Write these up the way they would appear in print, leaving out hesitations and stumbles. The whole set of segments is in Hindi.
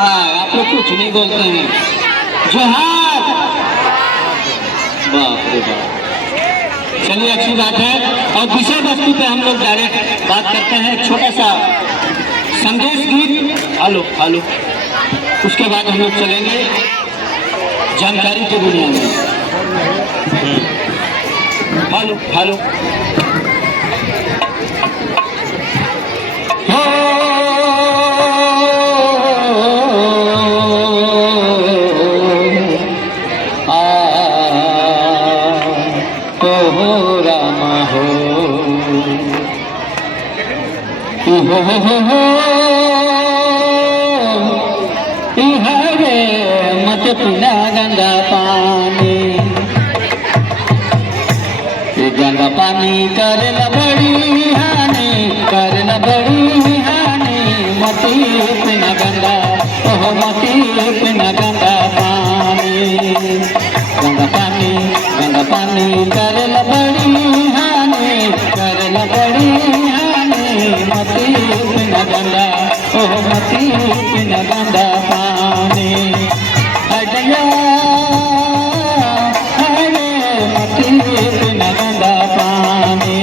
हाँ, आप लोग कुछ नहीं बोलते हैं। जोहार। बाप रे बाप। चलिए, अच्छी बात है। और विषय वस्तु पे हम लोग डायरेक्ट बात करते हैं। छोटा सा संदेश गीत। Hello hello. उसके बाद हम लोग चलेंगे जानकारी की दुनिया में। Hello hello. मत पीना गंगा पानी, गंगा पानी करला बड़ी हानि, करला बड़ी हानि। मत पीना गंगा, ओह मत पीना गंगा पानी, गंगा पानी, गंगा पानी करला बड़ी हानि, करला बड़ी हानि। मत पीना गंगा, ओह मत पीना गंगा पानी। हटिया हरे मत पीना गंगा पानी,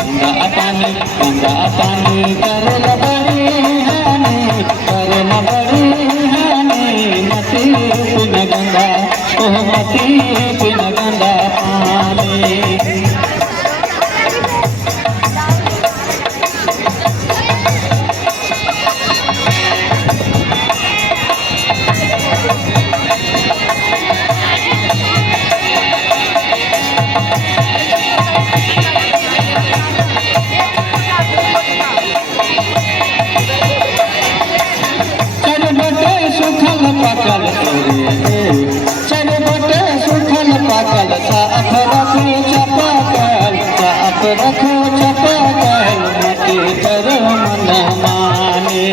गंगा पानी, गंगा पानी करला बड़ी हानि, करला बड़ी हानि। मत पीना गंगा, ओह मत पीना गंगा पानी। पाकल चने बटे सुखल पाकल, साफ रखो चपाकल, साफ रखो चपाकल। मत करो मन माने,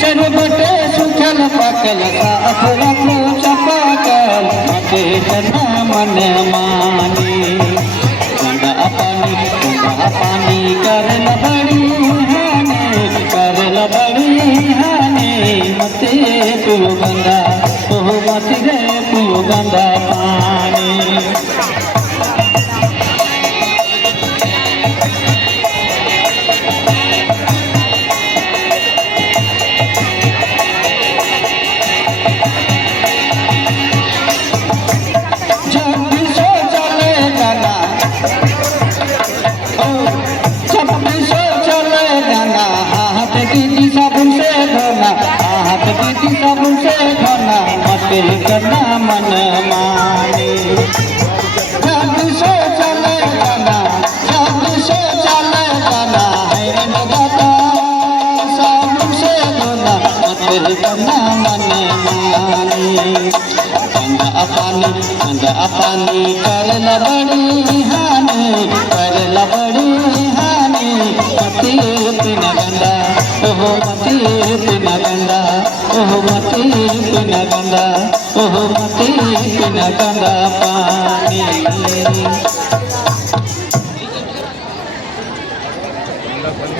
चने बटे सुखल पाकल, साफ रखो चपाकल। मत करना मन माने, गंगा पानी, गंगा पानी करला बड़ी हानि, करला बड़ी हानि। मत पियो गंगा, ओह मत रे पियो गंगा पानी। जब भी सो चले गाना, जब भी सो चले गाना, हाथ की साबुन से धोना, हाथ की साबुन से धोना। मत करना मन माने, जब से चले गाना, जब से चले गाना, है लगाता साबुन से धोना। मत करना मन माने, गंगा पानी, गंगा पानी करला बड़ी हानि, करला बड़ी हानि। मत पीना गंगा, ओह मत पीना गंगा, ओह मत पीना गंगा, ओह मत पीना गंगा पानी।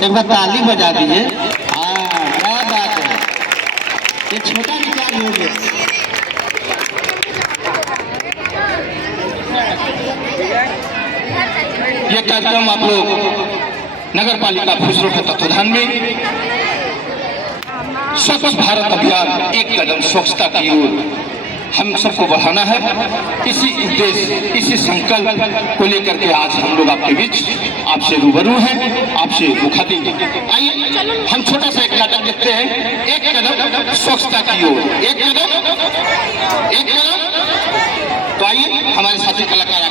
एक बार ताली बजा दीजिए। हाँ, क्या बात है। ये छोटा विचार हो गया। ये कार्यक्रम आप लोग नगर पालिका फुसरो के तत्वाधान में स्वच्छ भारत अभियान, एक कदम स्वच्छता की ओर हम सबको बढ़ाना है। इसी उद्देश्य, इसी संकल्प को लेकर के आज हम लोग आपके बीच आपसे रूबरू हैं, आपसे मुखातिब। आइए हम छोटा सा एक नाटक देखते हैं, एक कदम स्वच्छता की ओर, एक कदम, एक कदम। तो आइए हमारे साथी कलाकार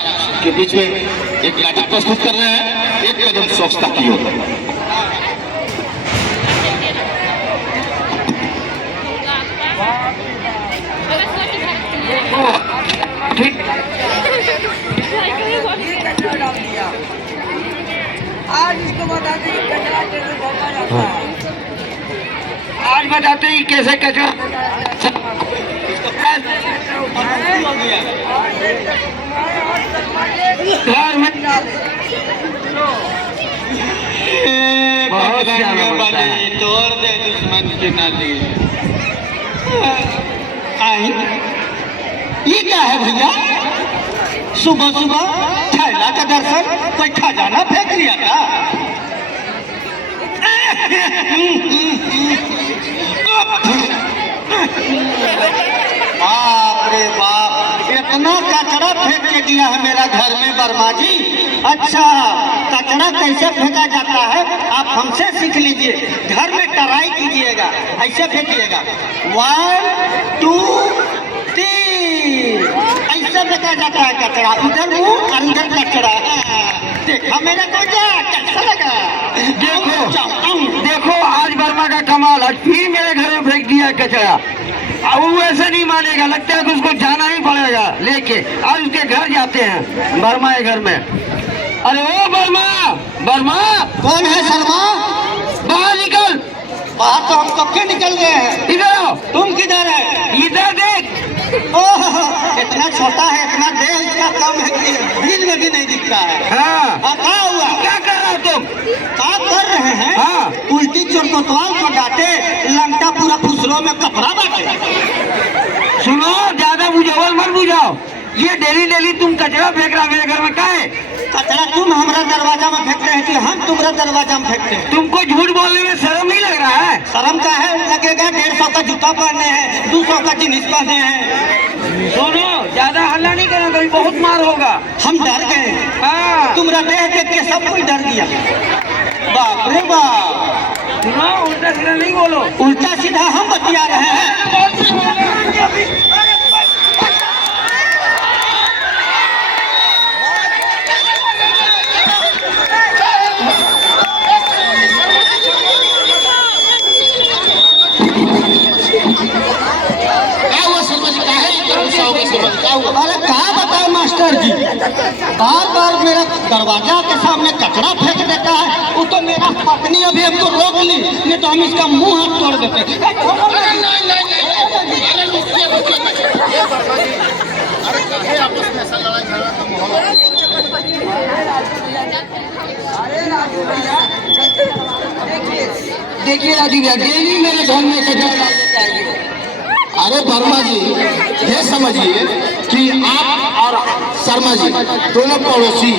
के बीच में एक नाटक प्रस्तुत कर रहे हैं, एक कदम स्वच्छता की ओर। ठीक, आज इसको बताते हैं कचरा कैसे फेंका जाता है। आज बताते हैं कैसे कचरा। बहुत तोड़ दे दुश्मन की नाली। आई ये क्या है भैया? सुबह सुबह थैला का दर्शन, कोई खजाना फेंक लिया क्या? बाप रे बाप, इतना कचरा फेंक के दिया है मेरा घर में वर्मा जी। अच्छा, कचरा कैसे फेंका जाता है आप हमसे सीख लीजिए, घर में ट्राई कीजिएगा, ऐसे फेंकिएगा। 1 2 3 ऐसे फेंका जाता है कचरा, उधर मुंह और उधर कचरा। देखा मेरा को कैसा लगा? देखो आज वर्मा का कमाल, आज फिर मेरे घर में फेंक दिया कचरा। अब वो ऐसा नहीं मानेगा, लगता है कि उसको जाना ही पड़ेगा लेके। आज उसके घर जाते हैं, वर्मा के घर में। अरे ओ वर्मा, वर्मा कौन है शर्मा? बाहर निकल। बाहर तो हम कब के निकल गए हैं। इधर आओ। तुम किधर है? इधर देख। ओह, इतना छोटा है, इतना देह इसका कम है कि भीड़ में भी नहीं दिखता है। हाँ, क्या हुआ? क्या कर रहे हो तुम? क्या कर रहे हैं? हाँ। उल्टी चोर कोतवाल को डांटे, लंका पूरा फुसलों में कपड़ा बांटे। सुनो, ज्यादा बुझावल मत बुझाओ। ये डेली डेली तुम कचरा फेंक रहा मेरे घर में, क्या है? कचरा तुम हमारा दरवाजा में फेंकते हैं कि हम तुम्हारा दरवाजा में फेंकते हैं? तुमको झूठ बोलने में शर्म नहीं लग रहा है? शर्म का है, लगेगा 150 का जूता पहने हैं, 200 का जीन्स पहने हैं। सुनो, ज्यादा हल्ला नहीं करना, कभी बहुत मार होगा। हम डर गए। हाँ, तुम्हारा देह देख के सब कोई डर गया। बाप रे बाप, सुनो, उल्टा सीधा नहीं बोलो। उल्टा सीधा हम बतिया रहे हैं। अरे क्या बताओ मास्टर जी, बार बार मेरा दरवाजा के सामने कचरा फेंक देता है। वो तो मेरा पत्नी अभी हमको रोक ली, नहीं तो हम इसका मुंह हाथ तोड़ देते। देखिए राजू भैया, डेली मेरे घर में कचरा डाल देता है ये। अरे वर्मा जी, ये समझिए कि आप और शर्मा जी दोनों पड़ोसी,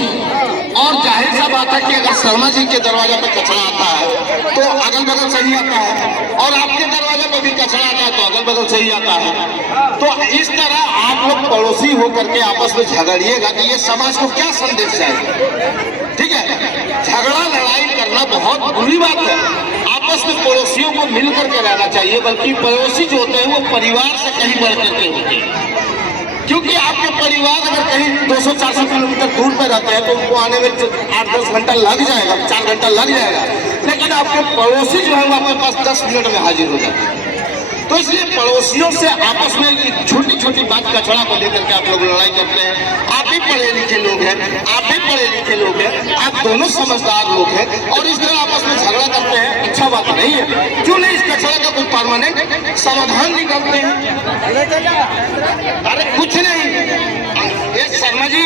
और जाहिर सा बात है कि अगर शर्मा जी के दरवाजे पे कचरा आता है तो अगल बगल से ही आता है, और आपके दरवाजे पे भी कचरा आता है तो अगल बगल से ही आता है। तो इस तरह आप लोग पड़ोसी होकर के आपस में झगड़िएगा कि ये समाज को क्या संदेश जाएगा? ठीक है, झगड़ा लड़ाई करना बहुत बुरी बात है। आपस में पड़ोसियों को मिल करके रहना चाहिए, बल्कि पड़ोसी जो होते हैं वो परिवार से कहीं बढ़ करके होते हैं। क्योंकि आपके परिवार अगर कहीं 200-400 किलोमीटर दूर पर रहते हैं तो उनको आने में 8-10 घंटा लग जाएगा, 4 घंटा लग जाएगा, लेकिन आपके पड़ोसी जो है वो आपके पास 10 मिनट में हाजिर हो जाते हैं। तो इसलिए पड़ोसियों से आपस में छोटी छोटी बात कचरा को लेकर के आप लोग लड़ाई करते हैं। आप भी पढ़े लिखे लोग हैं, आप भी पढ़े लिखे लोग हैं, आप दोनों समझदार लोग हैं, और इस तरह आपस में झगड़ा करते हैं, अच्छा बात नहीं है। क्यों नहीं इस कचरा का कोई परमानेंट समाधान निकालते हैं? अरे कुछ नहीं, ये शर्मा जी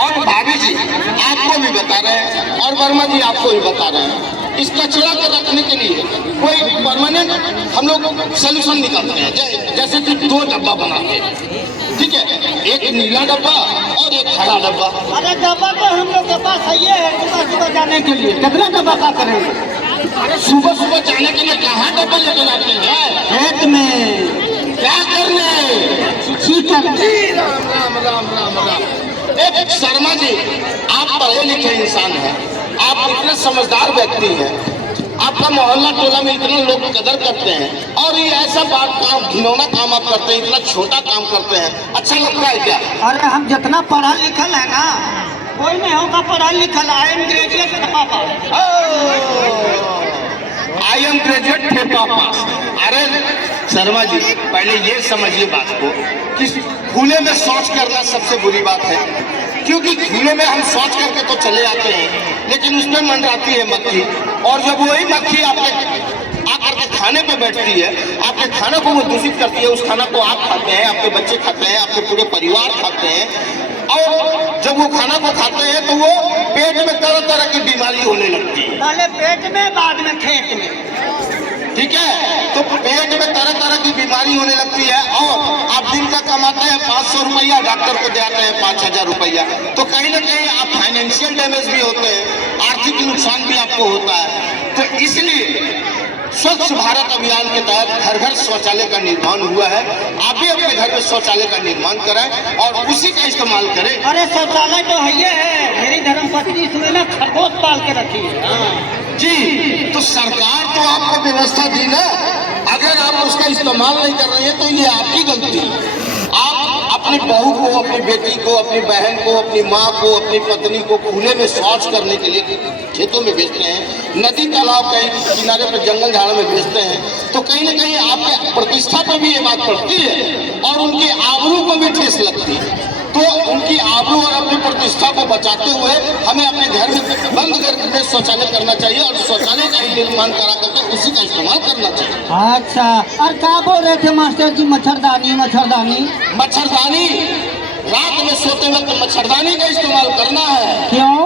और भाभी जी आपको भी बता रहे हैं, और वर्मा जी आपको भी बता रहे हैं, इस कचरा को रखने के लिए कोई परमानेंट हम लोग सोल्यूशन निकालते हैं। जैसे कि 2 डब्बा बनाते हैं, ठीक है, एक नीला डब्बा और एक हरा डब्बा। अरे डब्बा तो हम लोग के पास है, ये है सुबह सुबह जाने के लिए। कितना डब्बा का करेंगे? अरे सुबह सुबह जाने के लिए कहाँ डब्बा लेकर आते हैं? खेत में क्या करने? राम राम राम राम राम। एक शर्मा जी, आप पढ़े लिखे इंसान हैं, आप इतने समझदार व्यक्ति हैं, आपका मोहल्ला टोला में इतने लोग कदर करते हैं, और ये ऐसा बात काम, घिनौना काम आप करते हैं, इतना छोटा काम करते हैं, अच्छा लगता है क्या? अरे हम जितना पढ़ा लिखल है ना, कोई नहीं होगा पढ़ा लिखल। आई एम ग्रेजुएट है पापा। आई एम ग्रेजुएट थे पापा। अरे शर्मा जी, पहले ये समझिए बात को कि खुले में शौच करना सबसे बुरी बात है, क्योंकि खुले में हम शौच करके तो चले आते हैं, लेकिन उसमें मंडराती है मक्खी, और जब वही मक्खी आपके आकर के खाने पे बैठती है, आपके खाने को वो दूषित करती है, उस खाना को आप खाते हैं, आपके बच्चे खाते हैं, आपके पूरे परिवार खाते हैं, और जब वो खाना को खाते हैं तो वो पेट में तरह तरह की बीमारी होने लगती है। पहले पेट में, बाद में खेत में। ठीक है, तो पेट में तरह तरह की बीमारी होने लगती है। और आप दिन का कमाते हैं 500 रुपया, डॉक्टर को देते हैं 5000 रुपया, तो कहीं ना कहीं आप फाइनेंशियल डैमेज भी होते हैं, आर्थिक नुकसान भी आपको होता है। तो इसलिए स्वच्छ भारत अभियान के तहत घर घर शौचालय का निर्माण हुआ है। आप भी अपने घर में शौचालय का निर्माण कराएं और उसी का इस्तेमाल करें। अरे शौचालय तो है ये है, मेरी धर्मपत्नी इसमें ना खरगोश पाल के रखी है। हाँ। जी, तो सरकार तो आपको व्यवस्था दी ना, अगर आप उसका इस्तेमाल नहीं कर रहे हैं तो ये आपकी गलती है। आप अपनी बहू को, अपनी बेटी को, अपनी बहन को, अपनी माँ को, अपनी पत्नी को खुले में शौच करने के लिए खेतों में भेजते हैं, नदी तालाब के किनारे पर जंगल झाड़ में भेजते हैं, तो कहीं ना कहीं आपके प्रतिष्ठा पर भी ये बात पड़ती है और उनके आबरू को भी ठेस लगती है। तो उनकी आबरू और अपनी प्रतिष्ठा को बचाते हुए हमें अपने घर में बंद करके शौचालय करना चाहिए और शौचालय का ही निर्माण करा करके उसी का इस्तेमाल करना चाहिए। अच्छा, और क्या बोल रहे थे मास्टर जी? मच्छरदानी मच्छरदानी मच्छरदानी, रात में सोते वक्त मच्छरदानी का इस्तेमाल करना है। क्यों?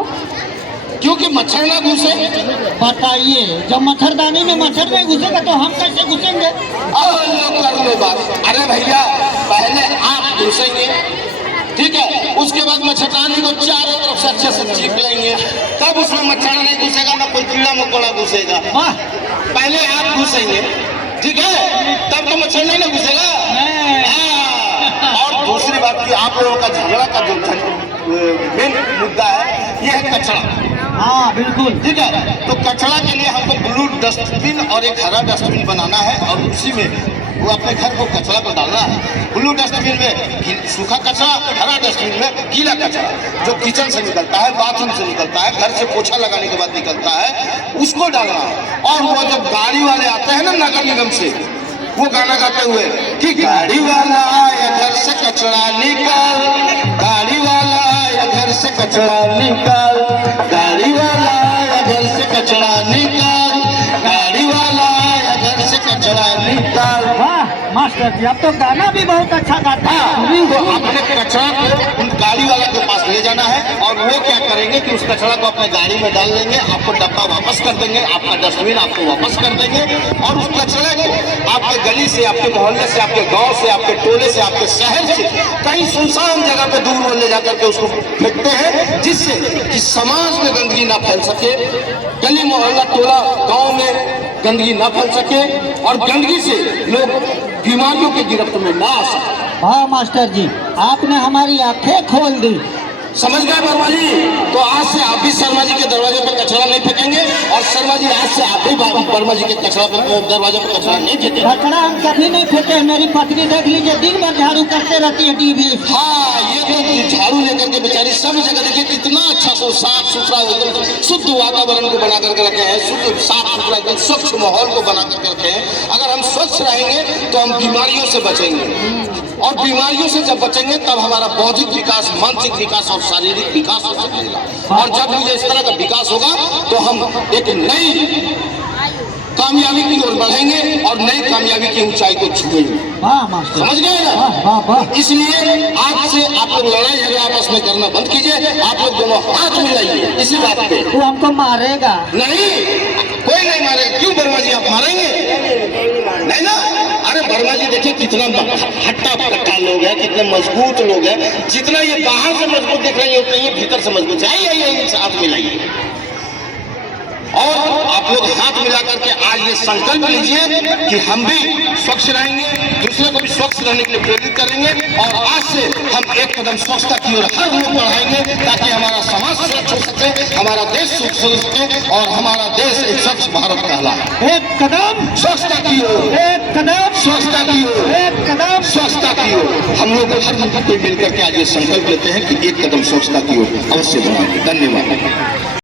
क्योंकि मच्छर ना घुसे। बताइए, जब मच्छरदानी में मच्छर नहीं घुसेगा तो हम कैसे घुसेंगे? कर लो बात। अरे भैया, पहले आप घुसेंगे, ठीक है, उसके बाद मच्छरदानी को चारों तरफ से अच्छे से चीप लेंगे, तब उसमें मच्छर नहीं घुसेगा, ना कोई कीड़ा मकोड़ा घुसेगा। पहले आप घुसेंगे, ठीक है, तब तो मच्छर नहीं ना घुसेगा। और दूसरी बात की, आप लोगों का झगड़ा का जो मेन मुद्दा है, यह है कचरा। हाँ बिल्कुल, ठीक है, तो कचरा के लिए हमको ब्लू डस्टबिन और एक हरा डस्टबिन बनाना है और उसी में वो अपने घर को कचरा को डालना है। ब्लू डस्टबिन में सूखा कचरा, हरा डस्टबिन में गीला कचरा, जो किचन से निकलता है, बाथरूम से निकलता है, घर से पोछा लगाने के बाद निकलता है, उसको डालना है। और वो जब गाड़ी वाले आते हैं ना नगर निगम से, वो गाना गाते हुए कि गाड़ी वाला आया घर से कचरा निकाल, गाड़ी वाला आया घर से कचरा निकाल, गाड़ी वाला आया घर से कचरा निकाल, गाड़ी वाला आया घर से कचरा निकाल। वाह मास्टर जी, अब तो गाना भी बहुत अच्छा गाता है। तो अपने कचरा को उन गाड़ी वाला के पास ले जाना है और वो क्या करेंगे कि उस कचरा को अपने गाड़ी में डाल देंगे, आपको डब्बा वापस कर देंगे, आपका डस्टबिन आपको वापस कर देंगे और उस कचरे को आपके गली से, आपके मोहल्ले से, आपके गांव से, आपके टोले से, आपके शहर से कहीं सुनसान जगह पे दूर ले जाकर के उसको फेंकते हैं, जिससे कि समाज में गंदगी ना फैल सके, गली मोहल्ला टोला गाँव में गंदगी ना फैल सके और गंदगी से लोग बीमारियों के गिरफ्त में ना आ सके। हाँ मास्टर जी, आपने हमारी आंखें खोल दी। समझ गए वर्मा जी? तो आज से आप भी शर्मा जी के दरवाजे पर कचरा नहीं फेंकेंगे और शर्मा जी आज से आप भी वर्मा जी के कचरा पर दरवाजे पर कचरा नहीं फेंकेंगे। कचरा हम कभी नहीं फेंके। मेरी पत्नी देख लीजिए, दिन भर झाड़ू करते रहती है टीवी। हाँ, ये तो झाड़ू लेकर के बेचारी सब जगह देखिए कितना अच्छा से साफ सुथरा एकदम शुद्ध वातावरण को बना करके रखे हैं, शुद्ध साफ सुथरा एकदम स्वच्छ माहौल को बना करके रखे हैं। अगर हम स्वच्छ रहेंगे तो हम बीमारियों से बचेंगे और बीमारियों से जब बचेंगे तब हमारा बौद्धिक विकास, मानसिक विकास और शारीरिक विकास हो सकेगा। और जब भी इस तरह का विकास होगा तो हम एक नई कामयाबी की ओर बढ़ेंगे और नई कामयाबी की ऊंचाई को छुएंगे। वाह मास्टर, समझ गए ना? वाह वाह। इसलिए आज से आप लोग लड़ाई झगड़ा आपस में करना बंद कीजिए, आप लोग दोनों हाथ मिलाइए इसी बात पे। वो हमको मारेगा नहीं, कोई नहीं मारेगा। क्यों वर्मा जी, आप मारेंगे नहीं ना? अरे वर्मा जी देखिए कितना हट्टा कट्टा लोग हैं, कितने मजबूत लोग हैं। जितना ये बाहर से मजबूत दिख रहे हैं उतना ये भीतर से मजबूत है। आइए हाथ मिलाइए और आप लोग हाथ मिला करके आज ये संकल्प लीजिए कि हम भी स्वच्छ रहेंगे, दूसरे को भी स्वच्छ रहने के लिए प्रेरित करेंगे और आज से हम एक कदम स्वच्छता की ओर हर लोग बढ़ाएंगे ताकि हमारा समाज स्वच्छ हो सके, हमारा देश स्वच्छ हो सके और हमारा देश एक स्वच्छ भारत कहलाए। एक कदम स्वच्छता की ओर, एक कदम स्वच्छता की ओर, एक कदम स्वच्छता की ओर। हम लोग हर कोई मिलकर के आज ये संकल्प लेते हैं कि एक कदम स्वच्छता की ओर अवश्य बढ़ाएंगे। धन्यवाद।